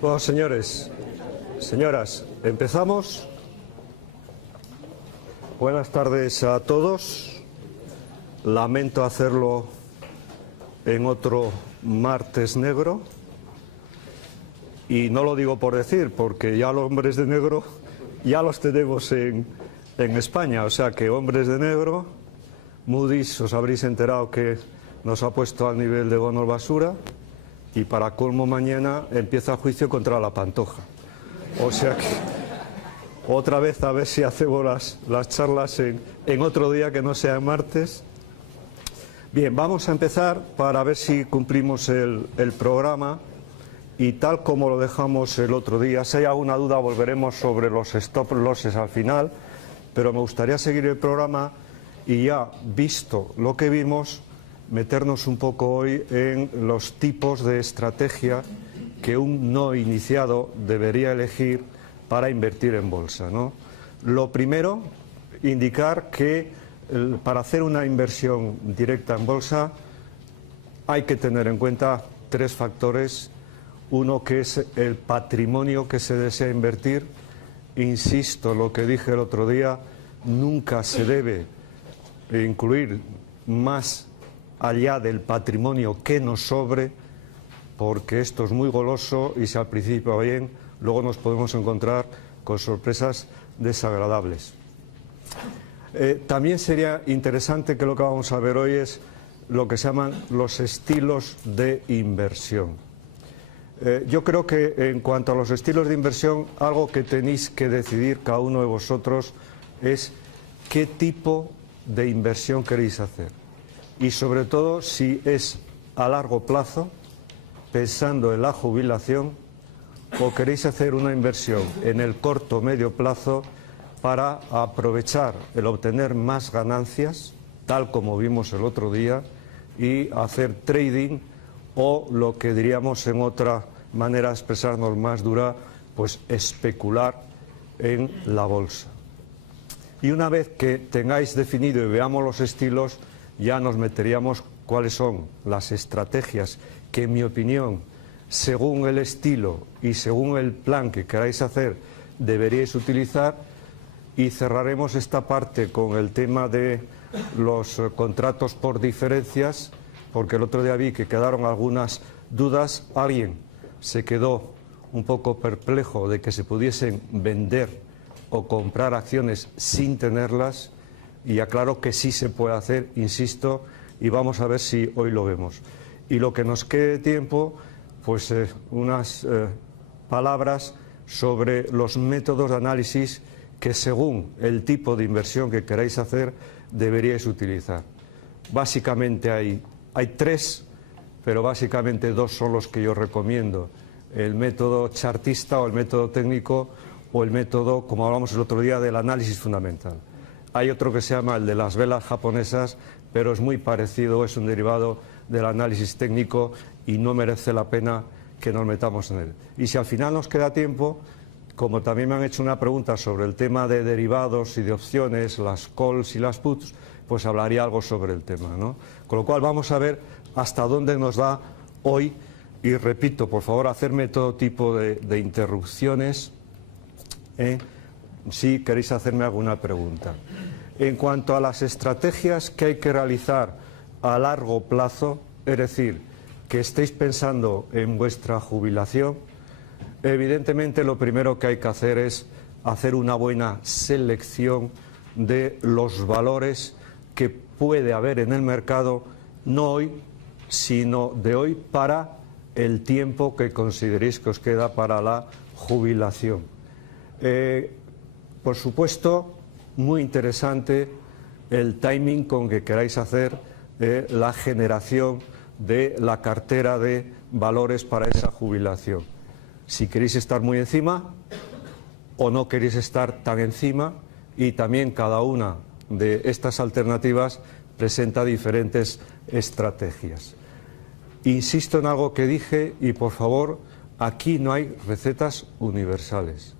Bueno, señores, señoras, empezamos. Buenas tardes a todos. Lamento hacerlo en otro martes negro. Y no lo digo por decir, porque ya los hombres de negro ya los tenemos en España. O sea que hombres de negro, Moody's, os habréis enterado que nos ha puesto al nivel de bonos basura. Y para colmo mañana empieza el juicio contra la Pantoja. O sea que otra vez a ver si hacemos las charlas en otro día que no sea en martes. Bien, vamos a empezar para ver si cumplimos el programa y tal como lo dejamos el otro día. Si hay alguna duda volveremos sobre los stop losses al final, pero me gustaría seguir el programa y ya visto lo que vimos, meternos un poco hoy en los tipos de estrategia que un no iniciado debería elegir para invertir en bolsa, ¿no? Lo primero, indicar que para hacer una inversión directa en bolsa hay que tener en cuenta tres factores. Uno, que es el patrimonio que se desea invertir. Insisto, lo que dije el otro día, nunca se debe incluir más allá del patrimonio que nos sobre, porque esto es muy goloso y si al principio va bien, luego nos podemos encontrar con sorpresas desagradables. También sería interesante que lo que vamos a ver hoy es lo que se llaman los estilos de inversión. Yo creo que en cuanto a los estilos de inversión, algo que tenéis que decidir cada uno de vosotros es qué tipo de inversión queréis hacer. Y sobre todo si es a largo plazo, pensando en la jubilación, o queréis hacer una inversión en el corto o medio plazo para aprovechar el obtener más ganancias, tal como vimos el otro día, y hacer trading o lo que diríamos en otra manera de expresarnos más dura, pues especular en la bolsa. Y una vez que tengáis definido y veamos los estilos, ya nos meteríamos cuáles son las estrategias que, en mi opinión, según el estilo y según el plan que queráis hacer, deberíais utilizar, y cerraremos esta parte con el tema de los contratos por diferencias, porque el otro día vi que quedaron algunas dudas. Alguien se quedó un poco perplejo de que se pudiesen vender o comprar acciones sin tenerlas, y aclaro que sí se puede hacer, insisto, y vamos a ver si hoy lo vemos. Y lo que nos quede de tiempo, pues unas palabras sobre los métodos de análisis que, según el tipo de inversión que queráis hacer, deberíais utilizar. Básicamente hay tres, pero básicamente dos son los que yo recomiendo: el método chartista o el método técnico, o el método, como hablamos el otro día, del análisis fundamental. Hay otro que se llama el de las velas japonesas, pero es muy parecido, es un derivado del análisis técnico y no merece la pena que nos metamos en él. Y si al final nos queda tiempo, como también me han hecho una pregunta sobre el tema de derivados y de opciones, las calls y las puts, pues hablaría algo sobre el tema, ¿no? Con lo cual vamos a ver hasta dónde nos da hoy, y repito, por favor, hacerme todo tipo de interrupciones si queréis hacerme alguna pregunta. En cuanto a las estrategias que hay que realizar a largo plazo, es decir, que estéis pensando en vuestra jubilación, evidentemente lo primero que hay que hacer es hacer una buena selección de los valores que puede haber en el mercado, no hoy, sino de hoy para el tiempo que consideréis que os queda para la jubilación. Por supuesto, muy interesante el timing con que queráis hacer la generación de la cartera de valores para esa jubilación. Si queréis estar muy encima o no queréis estar tan encima, y también cada una de estas alternativas presenta diferentes estrategias. Insisto en algo que dije, y por favor, aquí no hay recetas universales.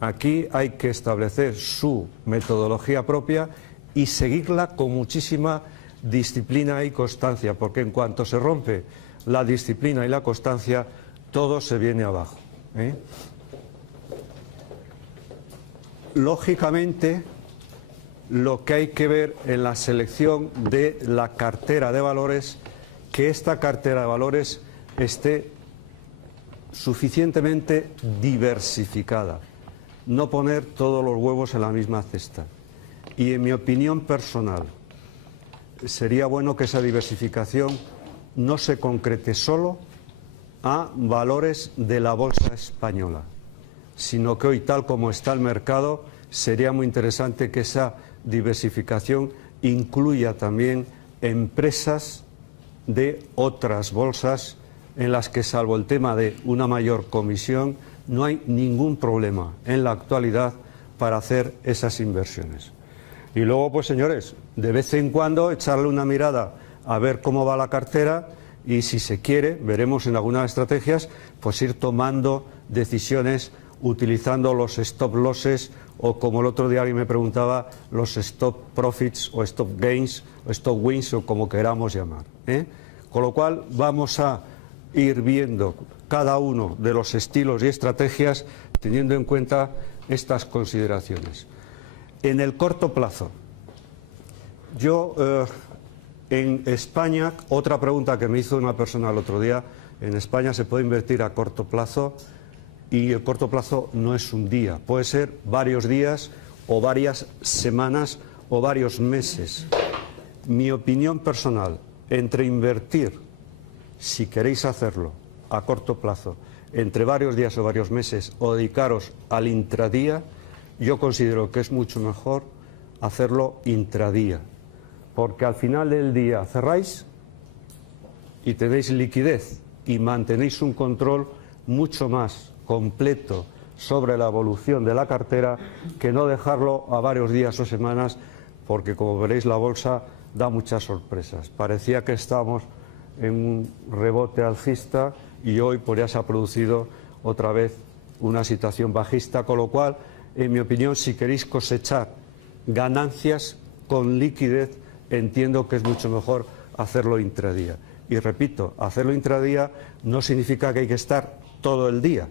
Aquí hay que establecer su metodología propia y seguirla con muchísima disciplina y constancia, porque en cuanto se rompe la disciplina y la constancia, todo se viene abajo, ¿eh? Lógicamente, lo que hay que ver en la selección de la cartera de valores, que esta cartera de valores esté suficientemente diversificada, no poner todos los huevos en la misma cesta. Y en mi opinión personal, sería bueno que esa diversificación no se concrete solo a valores de la bolsa española, sino que hoy, tal como está el mercado, sería muy interesante que esa diversificación incluya también empresas de otras bolsas en las que, salvo el tema de una mayor comisión, no hay ningún problema en la actualidad para hacer esas inversiones. Y luego, pues señores, de vez en cuando echarle una mirada a ver cómo va la cartera y, si se quiere, veremos en algunas estrategias, pues ir tomando decisiones utilizando los stop losses o, como el otro día alguien me preguntaba, los stop profits o stop gains o stop wins o como queramos llamar, ¿eh? Con lo cual vamos a ir viendo cada uno de los estilos y estrategias teniendo en cuenta estas consideraciones. En el corto plazo, yo en España, otra pregunta que me hizo una persona el otro día, en España se puede invertir a corto plazo, y el corto plazo no es un día, puede ser varios días o varias semanas o varios meses. Mi opinión personal, entre invertir, si queréis hacerlo a corto plazo, entre varios días o varios meses, o dedicaros al intradía, yo considero que es mucho mejor hacerlo intradía, porque al final del día cerráis y tenéis liquidez y mantenéis un control mucho más completo sobre la evolución de la cartera que no dejarlo a varios días o semanas, porque, como veréis, la bolsa da muchas sorpresas. Parecía que estábamos en un rebote alcista y hoy pues ya se ha producido otra vez una situación bajista, con lo cual, en mi opinión, si queréis cosechar ganancias con liquidez, entiendo que es mucho mejor hacerlo intradía. Y repito, hacerlo intradía no significa que hay que estar todo el día.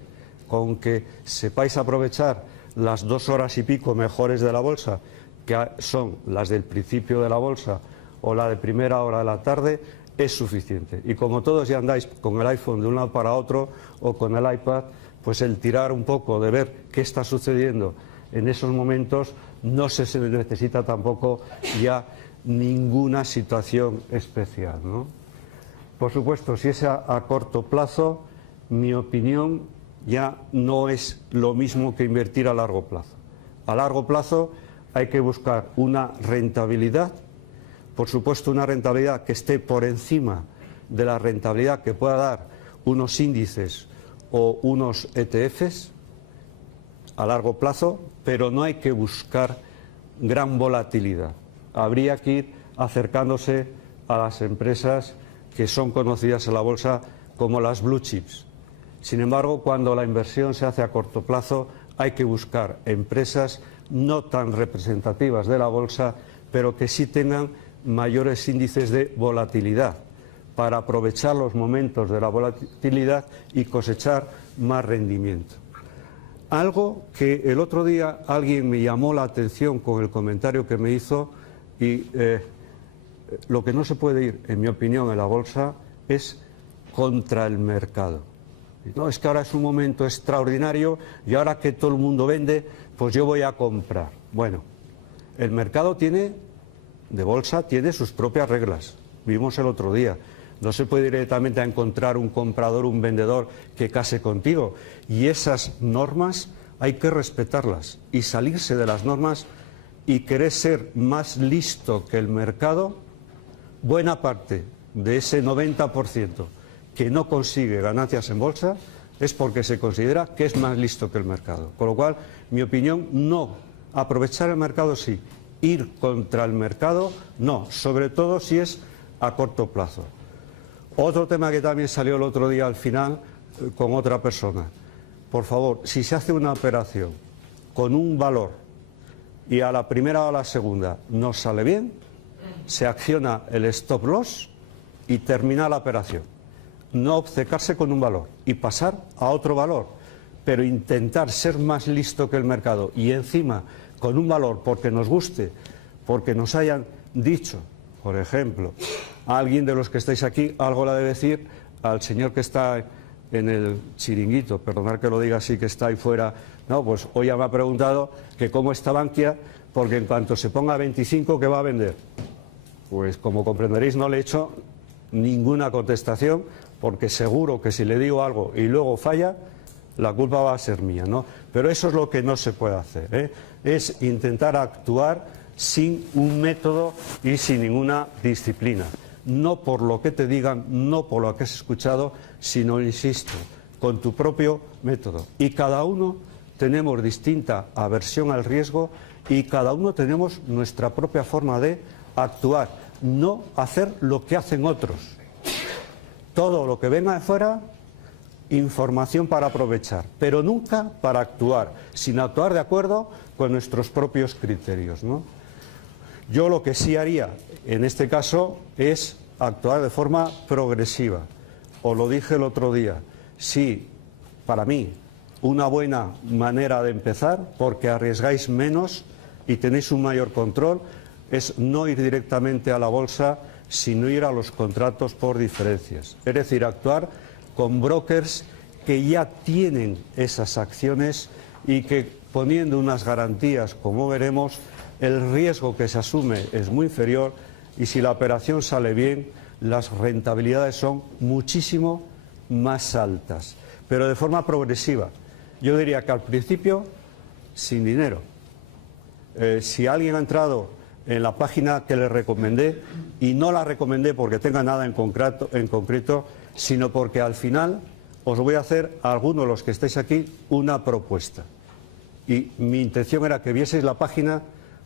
Con que sepáis aprovechar las 2 horas y pico mejores de la bolsa, que son las del principio de la bolsa o la de primera hora de la tarde, es suficiente. Y como todos ya andáis con el iPhone de un lado para otro o con el iPad, pues el tirar un poco de ver qué está sucediendo en esos momentos, no se necesita tampoco ya ninguna situación especial, ¿no? Por supuesto, si es a corto plazo, mi opinión ya no es lo mismo que invertir a largo plazo. A largo plazo hay que buscar una rentabilidad, por supuesto una rentabilidad que esté por encima de la rentabilidad que pueda dar unos índices o unos ETFs a largo plazo, pero no hay que buscar gran volatilidad. Habría que ir acercándose a las empresas que son conocidas en la bolsa como las blue chips. Sin embargo, cuando la inversión se hace a corto plazo, hay que buscar empresas no tan representativas de la bolsa, pero que sí tengan mayores índices de volatilidad, para aprovechar los momentos de la volatilidad y cosechar más rendimiento. Algo que el otro día alguien me llamó la atención con el comentario que me hizo, y lo que no se puede ir, en mi opinión, en la bolsa es contra el mercado. No, es que ahora es un momento extraordinario y ahora que todo el mundo vende, pues yo voy a comprar. Bueno, el mercado de bolsa tiene sus propias reglas. Vimos el otro día. No se puede directamente a encontrar un comprador, un vendedor que case contigo. Y esas normas hay que respetarlas y salirse de las normas y querer ser más listo que el mercado. Buena parte de ese 90% que no consigue ganancias en bolsa es porque se considera que es más listo que el mercado. Con lo cual, mi opinión, no. Aprovechar el mercado sí, ir contra el mercado no, sobre todo si es a corto plazo. Otro tema que también salió el otro día al final con otra persona. Por favor, si se hace una operación con un valor y a la primera o a la segunda no sale bien, se acciona el stop loss y termina la operación. No obcecarse con un valor y pasar a otro valor, pero intentar ser más listo que el mercado y encima con un valor porque nos guste, porque nos hayan dicho, por ejemplo, a alguien de los que estáis aquí algo le ha de decir al señor que está en el chiringuito, perdonad que lo diga así, que está ahí fuera. No, pues hoy ya me ha preguntado que cómo está Bankia, porque en cuanto se ponga a 25, ¿qué va a vender? Pues como comprenderéis no le he hecho ninguna contestación, porque seguro que si le digo algo y luego falla, la culpa va a ser mía, ¿no? Pero eso es lo que no se puede hacer, ¿eh? Es intentar actuar sin un método y sin ninguna disciplina. No por lo que te digan, no por lo que has escuchado, sino, insisto, con tu propio método. Y cada uno tenemos distinta aversión al riesgo y cada uno tenemos nuestra propia forma de actuar, no hacer lo que hacen otros. Todo lo que venga de fuera, información para aprovechar, pero nunca para actuar, sin actuar de acuerdo con nuestros propios criterios, ¿no? Yo lo que sí haría en este caso es actuar de forma progresiva. Os lo dije el otro día, sí, para mí, una buena manera de empezar, porque arriesgáis menos y tenéis un mayor control, es no ir directamente a la bolsa, sino ir a los contratos por diferencias. Es decir, actuar con brokers que ya tienen esas acciones y que, poniendo unas garantías, como veremos, el riesgo que se asume es muy inferior y si la operación sale bien, las rentabilidades son muchísimo más altas, pero de forma progresiva. Yo diría que al principio, sin dinero. Si alguien ha entrado en la página que le recomendé, y no la recomendé porque tenga nada en concreto, sino porque al final os voy a hacer a algunos de los que estáis aquí una propuesta. Y mi intención era que vieseis la página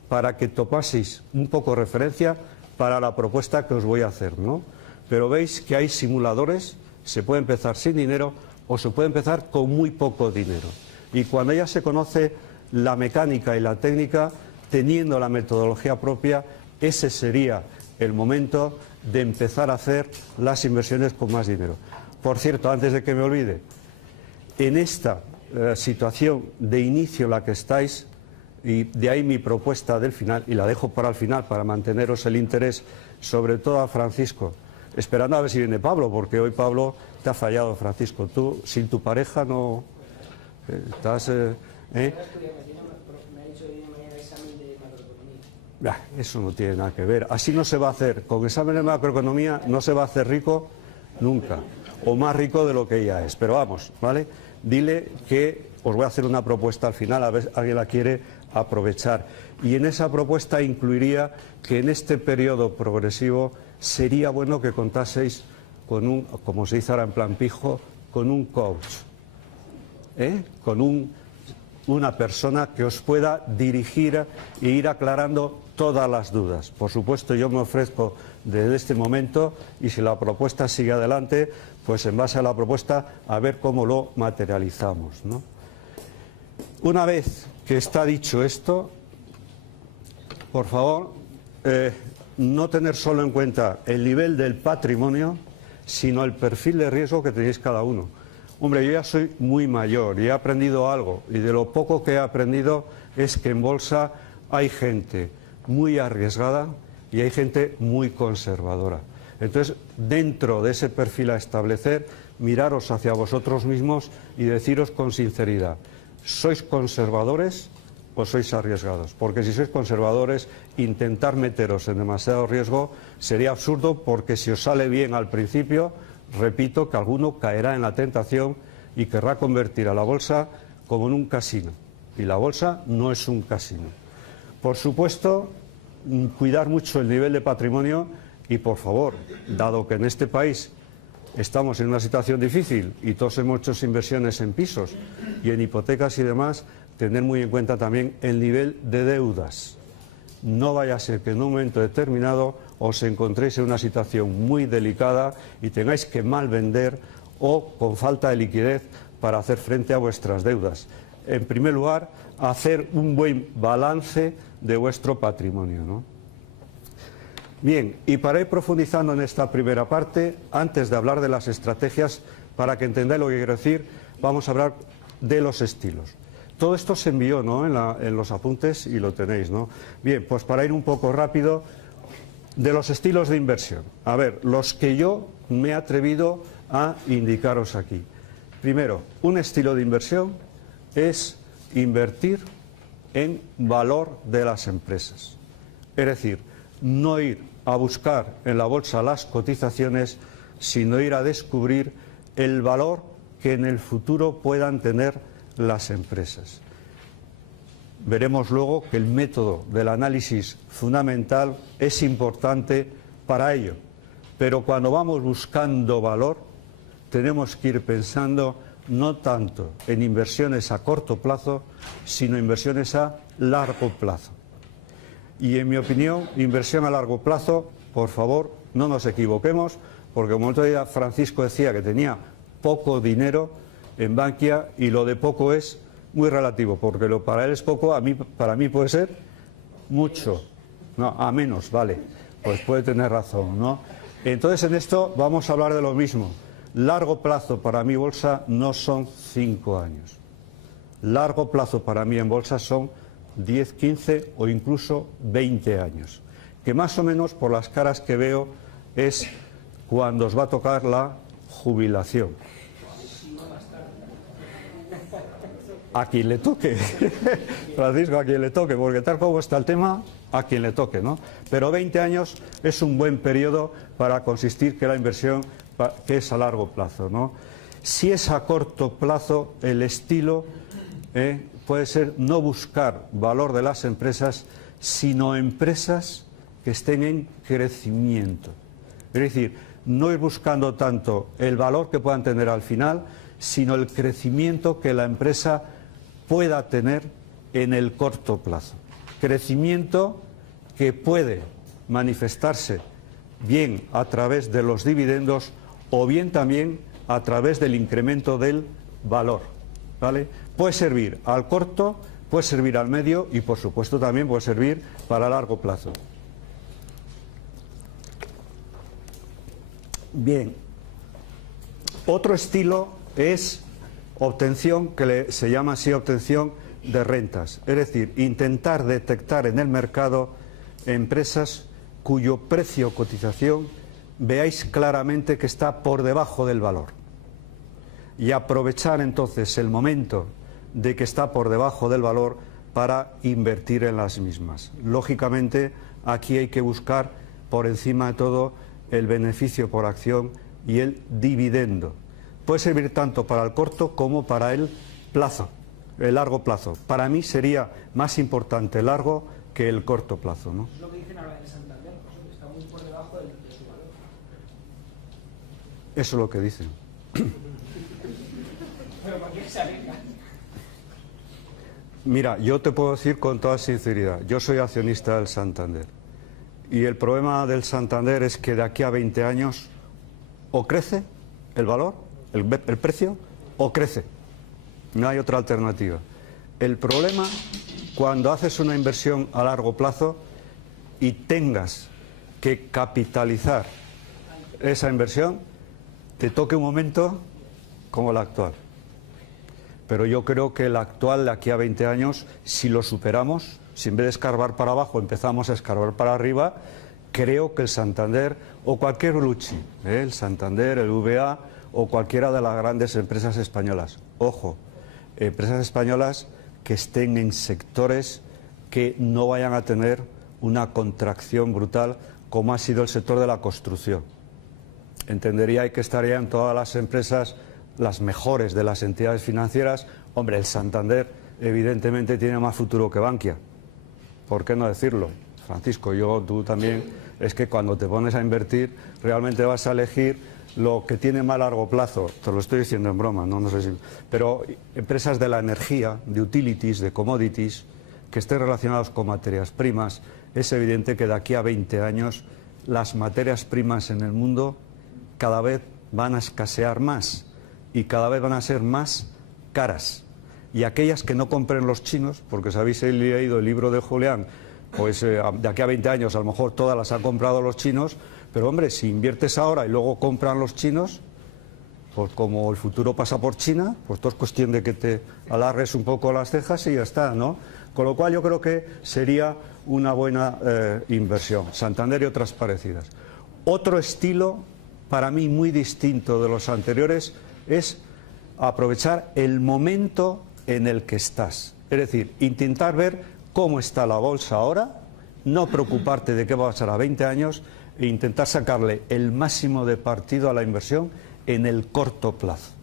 para que topaseis un poco referencia para la propuesta que os voy a hacer, ¿no? Pero veis que hay simuladores, se puede empezar sin dinero o se puede empezar con muy poco dinero. Y cuando ya se conoce la mecánica y la técnica, teniendo la metodología propia, ese sería el momento de empezar a hacer las inversiones con más dinero. Por cierto, antes de que me olvide, en esta situación de inicio en la que estáis, y de ahí mi propuesta del final, y la dejo para el final para manteneros el interés, sobre todo a Francisco, esperando a ver si viene Pablo, porque hoy Pablo te ha fallado, Francisco. Tú, sin tu pareja, no estás... Eso no tiene nada que ver. Así no se va a hacer. Con examen de macroeconomía no se va a hacer rico nunca, o más rico de lo que ella es. Pero vamos, ¿vale? Dile que os voy a hacer una propuesta al final, a ver si alguien la quiere aprovechar. Y en esa propuesta incluiría que en este periodo progresivo sería bueno que contaseis con un, como se dice ahora en plan pijo, con un coach, con una persona que os pueda dirigir e ir aclarando todas las dudas. Por supuesto, yo me ofrezco desde este momento y si la propuesta sigue adelante, pues en base a la propuesta a ver cómo lo materializamos, ¿no? Una vez que está dicho esto, por favor, no tener solo en cuenta el nivel del patrimonio, sino el perfil de riesgo que tenéis cada uno. Hombre, yo ya soy muy mayor y he aprendido algo, y de lo poco que he aprendido es que en bolsa hay gente muy arriesgada y hay gente muy conservadora. Entonces, dentro de ese perfil a establecer, miraros hacia vosotros mismos y deciros con sinceridad, ¿sois conservadores o sois arriesgados? Porque si sois conservadores, intentar meteros en demasiado riesgo sería absurdo, porque si os sale bien al principio, repito que alguno caerá en la tentación y querrá convertir a la bolsa como en un casino. Y la bolsa no es un casino. Por supuesto, cuidar mucho el nivel de patrimonio y, por favor, dado que en este país estamos en una situación difícil y todos hemos hecho inversiones en pisos y en hipotecas y demás, tener muy en cuenta también el nivel de deudas. No vaya a ser que en un momento determinado os encontréis en una situación muy delicada y tengáis que mal vender o con falta de liquidez para hacer frente a vuestras deudas. En primer lugar, hacer un buen balance de vuestro patrimonio, ¿no? Bien, y para ir profundizando en esta primera parte, antes de hablar de las estrategias, para que entendáis lo que quiero decir, vamos a hablar de los estilos. Todo esto se envió, ¿no?, en los apuntes y lo tenéis, ¿no? Bien, pues para ir un poco rápido, de los estilos de inversión. A ver, los que yo me he atrevido a indicaros aquí. Primero, un estilo de inversión es invertir en valor de las empresas. Es decir, no ir a buscar en la bolsa las cotizaciones, sino ir a descubrir el valor que en el futuro puedan tener las empresas. Veremos luego que el método del análisis fundamental es importante para ello, pero cuando vamos buscando valor tenemos que ir pensando no tanto en inversiones a corto plazo, sino inversiones a largo plazo. Y en mi opinión, inversión a largo plazo, por favor, no nos equivoquemos, porque como el otro día Francisco decía que tenía poco dinero en Bankia, y lo de poco es muy relativo, porque lo para él es poco, para mí puede ser mucho, no, a menos, vale, pues puede tener razón, ¿no? Entonces en esto vamos a hablar de lo mismo. Largo plazo para mi bolsa no son 5 años. Largo plazo para mí en bolsa son 10, 15 o incluso 20 años. Que más o menos por las caras que veo es cuando os va a tocar la jubilación. A quien le toque, Francisco, a quien le toque, porque tal como está el tema, a quien le toque, ¿no? Pero 20 años es un buen periodo para consistir que la inversión que es a largo plazo, ¿no? Si es a corto plazo, el estilo puede ser no buscar valor de las empresas, sino empresas que estén en crecimiento. Es decir, no ir buscando tanto el valor que puedan tener al final, sino el crecimiento que la empresa pueda tener en el corto plazo. Crecimiento que puede manifestarse bien a través de los dividendos o bien también a través del incremento del valor, ¿vale? Puede servir al corto, puede servir al medio y por supuesto también puede servir para largo plazo. Bien, otro estilo es obtención, que se llama así obtención de rentas, es decir, intentar detectar en el mercado empresas cuyo precio o cotización veáis claramente que está por debajo del valor y aprovechar entonces el momento de que está por debajo del valor para invertir en las mismas. Lógicamente aquí hay que buscar por encima de todo el beneficio por acción y el dividendo. Puede servir tanto para el corto como para el plazo, el largo plazo. Para mí sería más importante el largo que el corto plazo, ¿no? Es lo que dicen ahora de Santander, que está muy por debajo de su valor. Eso es lo que dicen. Pero ¿por qué se alegra? Mira, yo te puedo decir con toda sinceridad, yo soy accionista del Santander. Y el problema del Santander es que de aquí a 20 años o crece el valor, el precio, o crece. No hay otra alternativa. El problema, cuando haces una inversión a largo plazo y tengas que capitalizar esa inversión, te toque un momento como el actual. Pero yo creo que el actual de aquí a 20 años, si lo superamos, si en vez de escarbar para abajo empezamos a escarbar para arriba, creo que el Santander o cualquier blue chip, el Santander, el VA o cualquiera de las grandes empresas españolas, ojo, empresas españolas que estén en sectores que no vayan a tener una contracción brutal como ha sido el sector de la construcción. Entendería que estarían todas las empresas, las mejores de las entidades financieras. Hombre, el Santander evidentemente tiene más futuro que Bankia. ¿Por qué no decirlo? Francisco, tú también, es que cuando te pones a invertir realmente vas a elegir lo que tiene más largo plazo. Te lo estoy diciendo en broma, no sé si... Pero empresas de la energía, de utilities, de commodities, que estén relacionados con materias primas, es evidente que de aquí a 20 años las materias primas en el mundo cada vez van a escasear más y cada vez van a ser más caras. Y aquellas que no compren los chinos, porque os habéis leído el libro de Julián, pues de aquí a 20 años a lo mejor todas las han comprado los chinos, pero hombre, si inviertes ahora y luego compran los chinos, pues como el futuro pasa por China, pues todo es cuestión de que te alargues un poco las cejas y ya está, ¿no? Con lo cual yo creo que sería una buena inversión. Santander y otras parecidas. Otro estilo, para mí muy distinto de los anteriores, es aprovechar el momento en el que estás. Es decir, intentar ver cómo está la bolsa ahora, no preocuparte de qué va a pasar a 20 años e intentar sacarle el máximo de partido a la inversión en el corto plazo.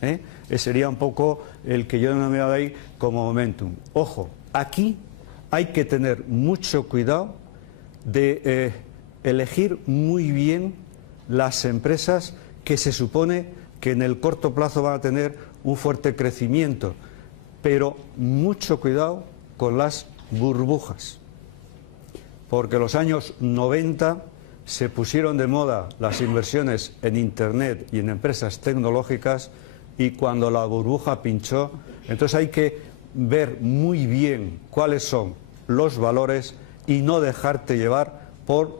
Ese sería un poco el que yo denominaba ahí como momentum. Ojo, aquí hay que tener mucho cuidado de elegir muy bien las empresas que se supone que en el corto plazo van a tener un fuerte crecimiento, pero mucho cuidado con las burbujas, porque los años 90 se pusieron de moda las inversiones en Internet y en empresas tecnológicas, y cuando la burbuja pinchó, entonces hay que ver muy bien cuáles son los valores y no dejarte llevar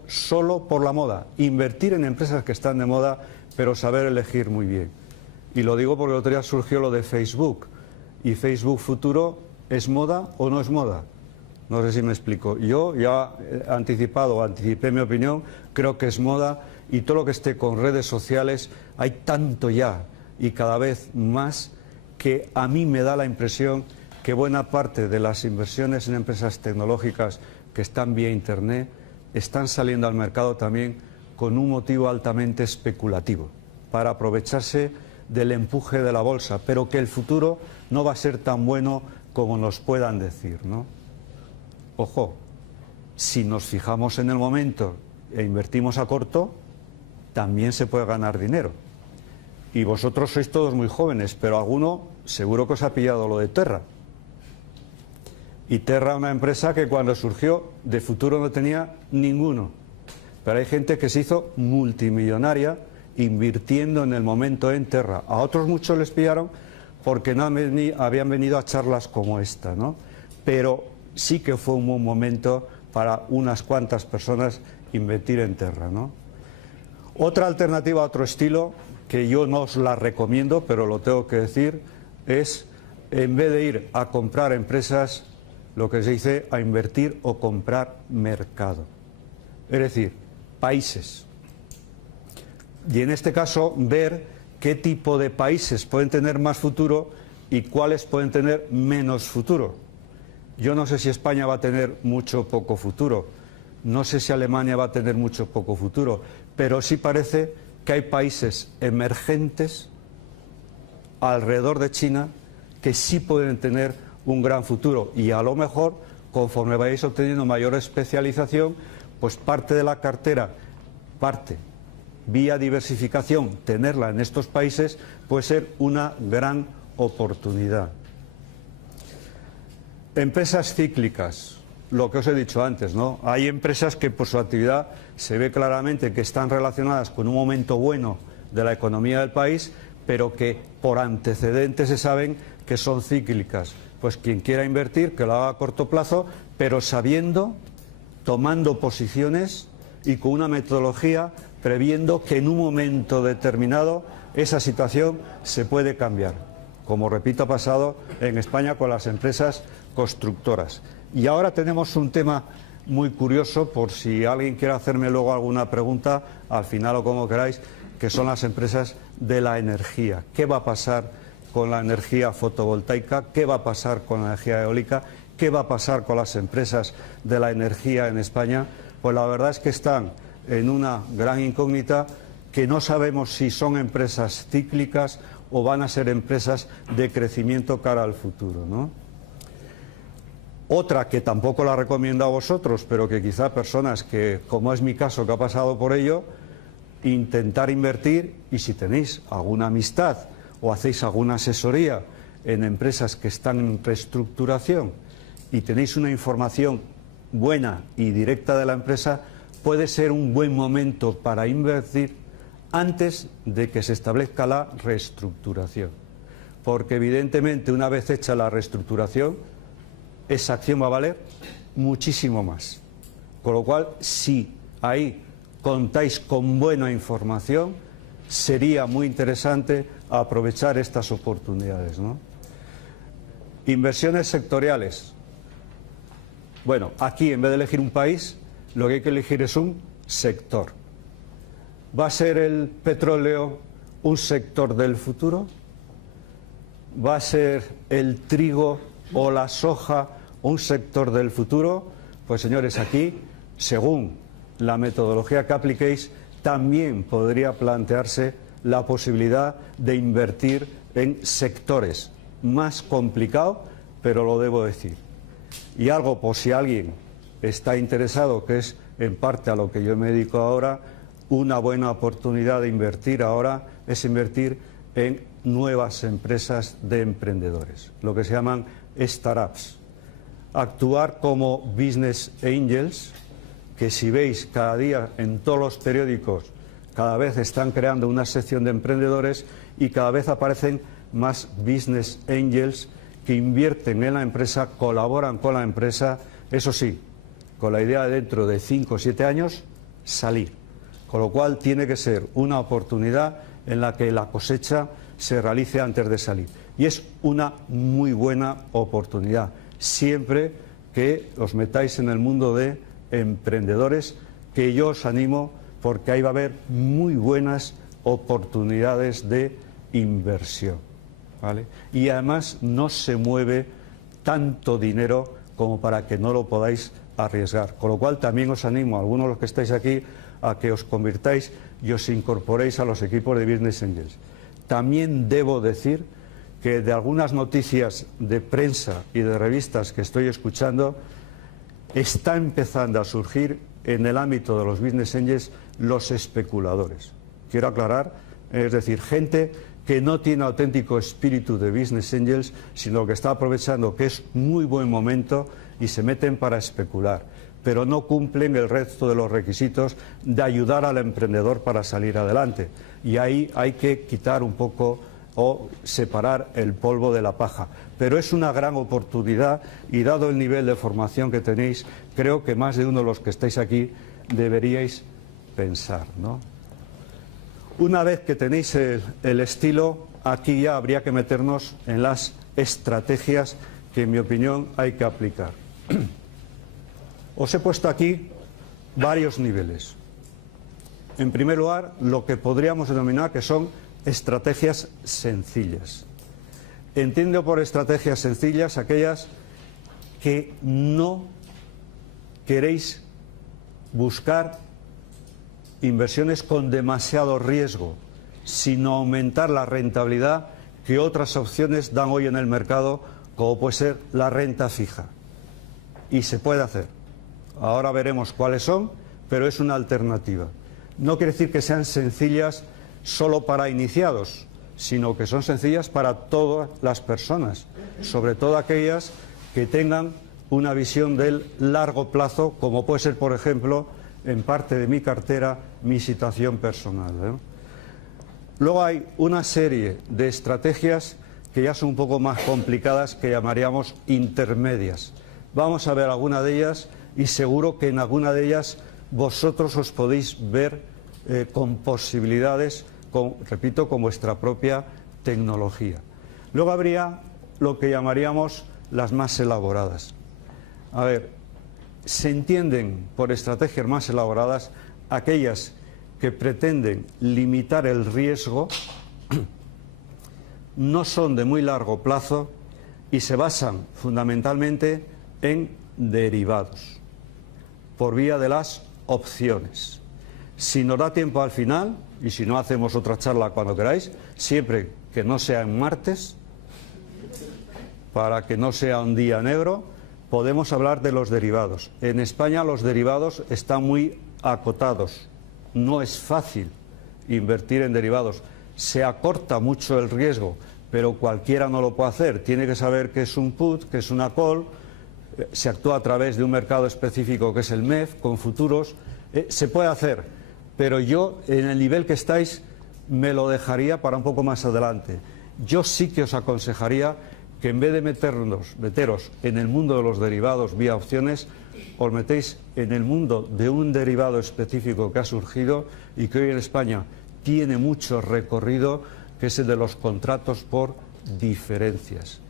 solo por la moda. Invertir en empresas que están de moda, pero saber elegir muy bien. Y lo digo porque el otro día surgió lo de Facebook. ¿Y Facebook futuro es moda o no es moda? No sé si me explico. Yo ya he anticipé mi opinión, creo que es moda, y todo lo que esté con redes sociales, hay tanto ya y cada vez más que a mí me da la impresión que buena parte de las inversiones en empresas tecnológicas que están vía Internet están saliendo al mercado también con un motivo altamente especulativo, para aprovecharse del empuje de la bolsa, pero que el futuro no va a ser tan bueno como nos puedan decir, ¿no? Ojo, si nos fijamos en el momento e invertimos a corto, también se puede ganar dinero. Y vosotros sois todos muy jóvenes, pero alguno seguro que os ha pillado lo de Terra. Y Terra, una empresa que cuando surgió de futuro no tenía ninguno. Pero hay gente que se hizo multimillonaria invirtiendo en el momento en Terra. A otros muchos les pillaron porque no habían venido a charlas como esta, ¿no? Pero sí que fue un buen momento para unas cuantas personas invertir en Terra, ¿no? Otra alternativa, otro estilo, que yo no os la recomiendo, pero lo tengo que decir, es, en vez de ir a comprar empresas, lo que se dice a invertir o comprar mercado. Es decir, países. Y en este caso, ver qué tipo de países pueden tener más futuro y cuáles pueden tener menos futuro. Yo no sé si España va a tener mucho o poco futuro, no sé si Alemania va a tener mucho o poco futuro, pero sí parece que hay países emergentes alrededor de China que sí pueden tener un gran futuro, y a lo mejor, conforme vayáis obteniendo mayor especialización, pues parte de la cartera, vía diversificación, tenerla en estos países puede ser una gran oportunidad. Empresas cíclicas, lo que os he dicho antes, ¿no? Hay empresas que por su actividad se ve claramente que están relacionadas con un momento bueno de la economía del país, pero que por antecedentes se saben que son cíclicas. Pues quien quiera invertir, que lo haga a corto plazo, pero sabiendo, tomando posiciones y con una metodología previendo que en un momento determinado esa situación se puede cambiar, como repito ha pasado en España con las empresas constructoras. Y ahora tenemos un tema muy curioso, por si alguien quiere hacerme luego alguna pregunta al final o como queráis, que son las empresas de la energía. ¿Qué va a pasar con la energía fotovoltaica? ¿Qué va a pasar con la energía eólica? ¿Qué va a pasar con las empresas de la energía en España? Pues la verdad es que están en una gran incógnita, que no sabemos si son empresas cíclicas o van a ser empresas de crecimiento cara al futuro, ¿no? Otra que tampoco la recomiendo a vosotros, pero que quizá personas que, como es mi caso, que ha pasado por ello, intentar invertir, y si tenéis alguna amistad o hacéis alguna asesoría en empresas que están en reestructuración y tenéis una información buena y directa de la empresa, puede ser un buen momento para invertir antes de que se establezca la reestructuración. Porque evidentemente una vez hecha la reestructuración, esa acción va a valer muchísimo más. Con lo cual, si ahí contáis con buena información, sería muy interesante aprovechar estas oportunidades, ¿no? Inversiones sectoriales. Bueno, aquí en vez de elegir un país, lo que hay que elegir es un sector. ¿Va a ser el petróleo un sector del futuro? ¿Va a ser el trigo o la soja un sector del futuro? Pues señores, aquí, según la metodología que apliquéis, también podría plantearse la posibilidad de invertir en sectores. Más complicado, pero lo debo decir. Y algo, por si alguien está interesado, que es en parte a lo que yo me dedico ahora, una buena oportunidad de invertir ahora es invertir en nuevas empresas de emprendedores, lo que se llaman startups. Actuar como business angels, que si veis cada día en todos los periódicos, cada vez están creando una sección de emprendedores y cada vez aparecen más business angels que invierten en la empresa, colaboran con la empresa, eso sí, con la idea de dentro de 5 o 7 años salir. Con lo cual tiene que ser una oportunidad en la que la cosecha se realice antes de salir. Y es una muy buena oportunidad, siempre que os metáis en el mundo de emprendedores, que yo os animo porque ahí va a haber muy buenas oportunidades de inversión, ¿vale? Y además no se mueve tanto dinero como para que no lo podáis arriesgar. Con lo cual también os animo a algunos de los que estáis aquí a que os convirtáis y os incorporéis a los equipos de Business Angels. También debo decir que de algunas noticias de prensa y de revistas que estoy escuchando, está empezando a surgir en el ámbito de los Business Angels los especuladores. Quiero aclarar, es decir, gente que no tiene auténtico espíritu de Business Angels, sino que está aprovechando que es muy buen momento y se meten para especular, pero no cumplen el resto de los requisitos de ayudar al emprendedor para salir adelante. Y ahí hay que quitar un poco o separar el polvo de la paja. Pero es una gran oportunidad y dado el nivel de formación que tenéis, creo que más de uno de los que estáis aquí deberíais pensar, ¿no? Una vez que tenéis el estilo, aquí ya habría que meternos en las estrategias que en mi opinión hay que aplicar. Os he puesto aquí varios niveles. En primer lugar, lo que podríamos denominar que son estrategias sencillas. Entiendo por estrategias sencillas aquellas que no queréis buscar inversiones con demasiado riesgo, sino aumentar la rentabilidad que otras opciones dan hoy en el mercado, como puede ser la renta fija. Y se puede hacer. Ahora veremos cuáles son, pero es una alternativa. No quiere decir que sean sencillas solo para iniciados, sino que son sencillas para todas las personas, sobre todo aquellas que tengan una visión del largo plazo, como puede ser, por ejemplo, en parte de mi cartera, mi situación personal, ¿eh? Luego hay una serie de estrategias que ya son un poco más complicadas, que llamaríamos intermedias. Vamos a ver alguna de ellas y seguro que en alguna de ellas vosotros os podéis ver con posibilidades, repito, con vuestra propia tecnología. Luego habría lo que llamaríamos las más elaboradas. A ver, se entienden por estrategias más elaboradas aquellas que pretenden limitar el riesgo, no son de muy largo plazo y se basan fundamentalmente en derivados, por vía de las opciones. Si nos da tiempo al final, y si no hacemos otra charla cuando queráis, siempre que no sea en martes, para que no sea un día negro, podemos hablar de los derivados. En España los derivados están muy acotados. No es fácil invertir en derivados. Se acorta mucho el riesgo, pero cualquiera no lo puede hacer. Tiene que saber qué es un put, qué es una call. Se actúa a través de un mercado específico que es el MEF, con futuros. Se puede hacer, pero yo en el nivel que estáis me lo dejaría para un poco más adelante. Yo sí que os aconsejaría que en vez de meteros en el mundo de los derivados vía opciones, os metéis en el mundo de un derivado específico que ha surgido y que hoy en España tiene mucho recorrido, que es el de los contratos por diferencias.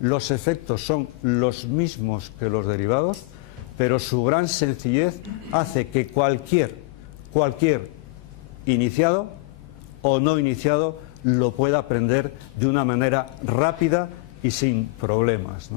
Los efectos son los mismos que los derivados, pero su gran sencillez hace que cualquier iniciado o no iniciado lo pueda aprender de una manera rápida y sin problemas, ¿no?